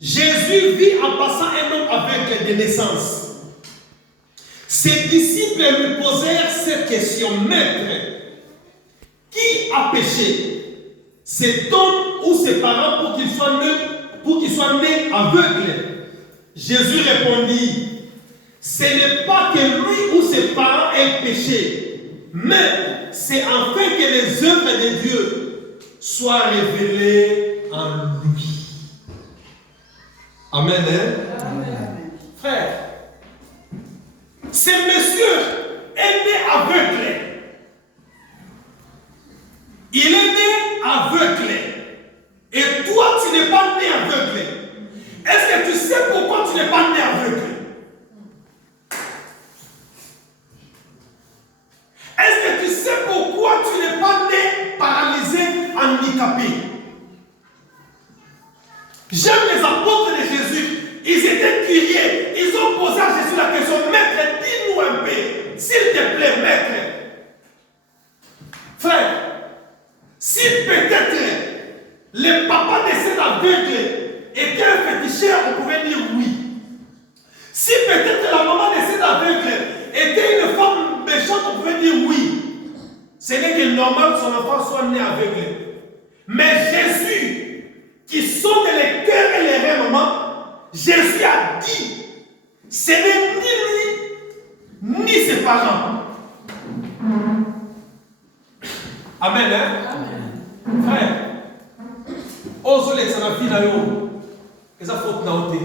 Jésus vit en passant un homme aveugle de naissance. Ses disciples lui posèrent cette question: Maître, qui a péché, cet homme ou ses parents, pour qu'il soit né aveugle? Jésus répondit: ce n'est pas que lui ou ses parents aient péché, mais c'est afin que les œuvres de Dieu soient révélées en lui. Amen. Hein? Amen. Frère, ce monsieur est né aveugle. Il est né aveugle. Et toi, tu n'es pas né aveugle. Est-ce que tu sais pourquoi tu n'es pas né aveugle? Est-ce que tu sais pourquoi tu n'es pas né paralysé, handicapé? J'aime les apôtres de Jésus. Ils étaient curieux. Ils ont posé à Jésus la question: Maître, dis-nous un peu, s'il te plaît, maître. Frère, si peut-être le papa de cet aveugle était un féticheur, on pouvait dire oui. Si peut-être la maman de cet aveugle était une femme méchante, on pouvait dire oui. Ce n'est que normal que son enfant soit né aveugle. Mais Jésus, qui sonde les cœurs et les reins, maman, Jésus a dit: ce n'est ni lui, ni ses parents. Amen. Hein? Amen. Frère, ose les sanafis na yo, les fautes na oté.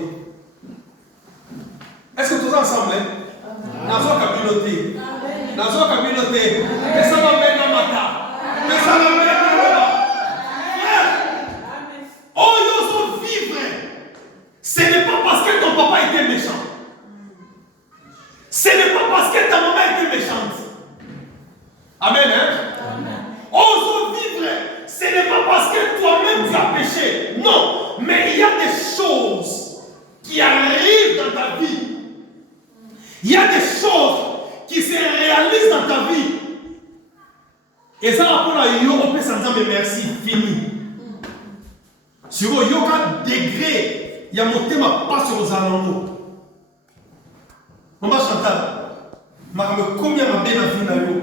Est-ce que tous ensemble, dans une communauté, dans une communauté, mais ça va mettre dans mata, mais ça va mettre dans là. Oh, ils sont vivre. Ce n'est pas parce que ton papa était méchant. Ce n'est pas parce que ta maman était méchante. Amen. Hein? Amen. Ose vivre. Ce n'est pas parce que toi-même tu as péché. Non. Mais il y a des choses qui arrivent dans ta vie. Il y a des choses qui se réalisent dans ta vie. Et ça va pour la yo, on peut s'en dire merci, fini. Sur le yoga degré, il y a mon thème pas sur les alentours. Maman Chantal, je combien ma belle vie na yo.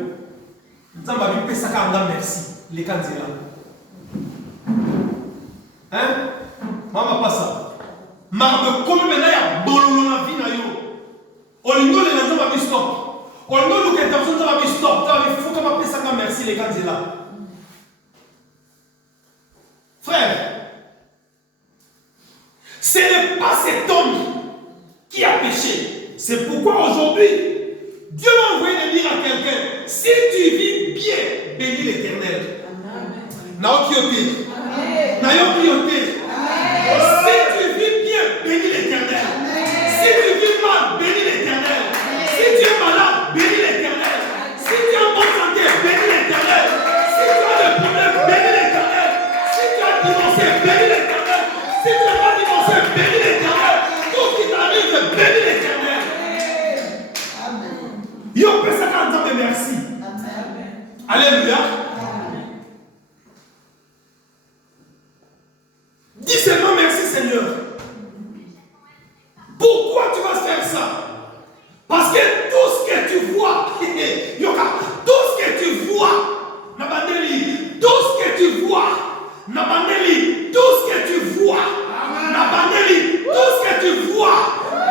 Ça m'a dit ça quand merci, les candidats. Hein? Maman pas ça. Je combien na ya bololo na vie na yo. Olingo les gens m'a dit stop. Olingo le intervention m'a dit stop. Il faut que m'a ça quand merci les candidats. Frère, ce n'est pas cet homme qui a péché. C'est pourquoi aujourd'hui, Dieu m'a envoyé de dire à quelqu'un: si tu vis bien, bénis l'Éternel. Naokioté. Naokioté. Si tu vis bien, bénis l'Éternel. Si tu vis mal, bénis l'Éternel. Si tu es malade, bénis l'Éternel. Si tu es en bonne santé, bénis l'Éternel. Si tu as des problèmes, bénis l'Éternel. Si tu as divorcé, bénis l'Éternel. Si tu n'as pas divorcé, bénis l'Éternel. Tout ce qui t'arrive, bénis l'Éternel. Yo, peut ça quand on merci. Alléluia. Dis seulement merci, Seigneur. Pourquoi tu vas faire ça? Parce que tout ce que tu vois, Yoka, tout ce que tu vois, Nabandeli, tout ce que tu vois, Nabandeli, tout ce que tu vois, Nabandeli, tout ce que tu vois,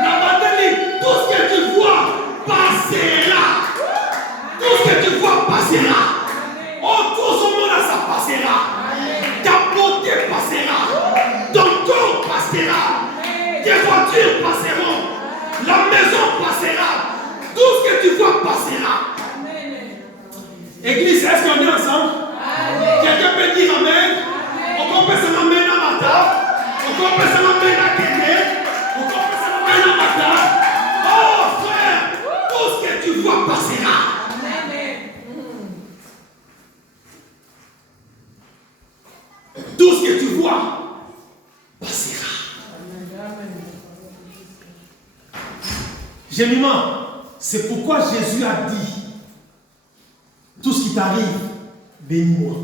Nabandeli, tout ce que tu vois passera. Tout ce que tu vois passera. Oh, tout ce monde ça passera. Ta beauté passera. Ton corps passera. Tes voitures passeront. La maison passera. Tout ce que tu vois passera. Église, est-ce qu'on est ensemble? Quelqu'un peut dire amen? On peut se l'amener à matin. On peut se l'amener à Kéné. On peut se l'amener à matin. Oh frère, tout ce que tu vois passera. Tout ce que tu vois passera. Gémiment, c'est pourquoi Jésus a dit: tout ce qui t'arrive, bénis-moi.